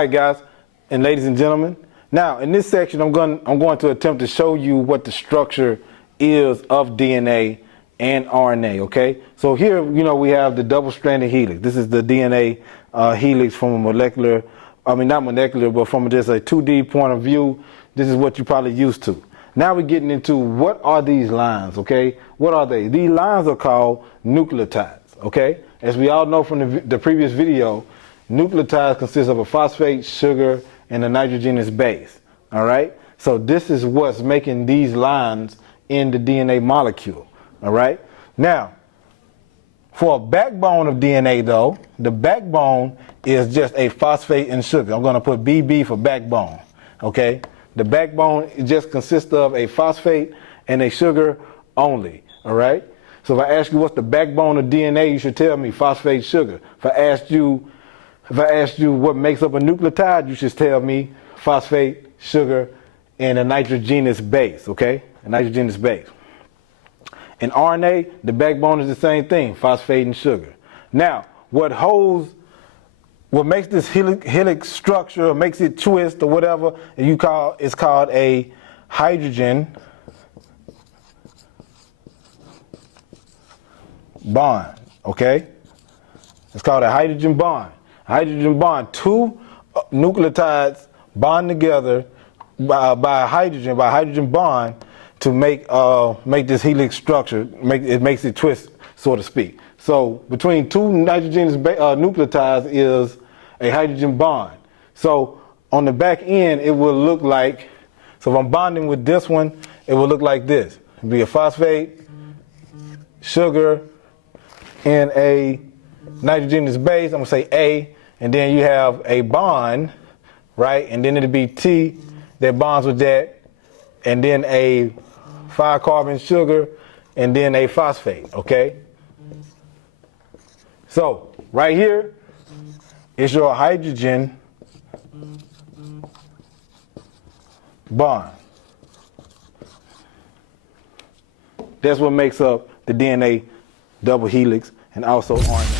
right, guys and ladies and gentlemen. Now, in this section, I'm going to attempt to show you what the structure is of DNA and RNA. Okay, so here, we have the double-stranded helix. This is the DNA helix from a molecular, not molecular, but from just a 2D point of view. This is what you're probably used to. Now we're getting into what are these lines. Okay, what are they? These lines are called nucleotides. Okay, as we all know from the previous video, nucleotides consist of a phosphate, sugar, and a nitrogenous base. All right, so this is what's making these lines in the DNA molecule. All right, now for a backbone of DNA, though, the backbone is just a phosphate and sugar. I'm going to put BB for backbone. Okay, the backbone just consists of a phosphate and a sugar only. All right, so if I ask you what's the backbone of DNA, you should tell me phosphate, sugar. If I asked you what makes up a nucleotide, you should tell me phosphate, sugar, and a nitrogenous base. Okay, a nitrogenous base. In RNA, the backbone is the same thing, phosphate and sugar. Now, what makes this helix structure, or makes it twist or whatever, it's called a hydrogen bond. Okay, it's called a hydrogen bond. Hydrogen bond. Two nucleotides bond together by hydrogen bond to make this helix structure. It makes it twist, so to speak. So between two nitrogenous nucleotides is a hydrogen bond. So on the back end, it will look like. So if I'm bonding with this one, it will look like this. It'll be a phosphate, sugar, and a nitrogenous base. I'm gonna say A, and then you have a bond, right? And then it'll be T that bonds with that, and then a 5-carbon sugar, and then a phosphate. Okay. So right here is your hydrogen bond. That's what makes up the DNA double helix and also RNA.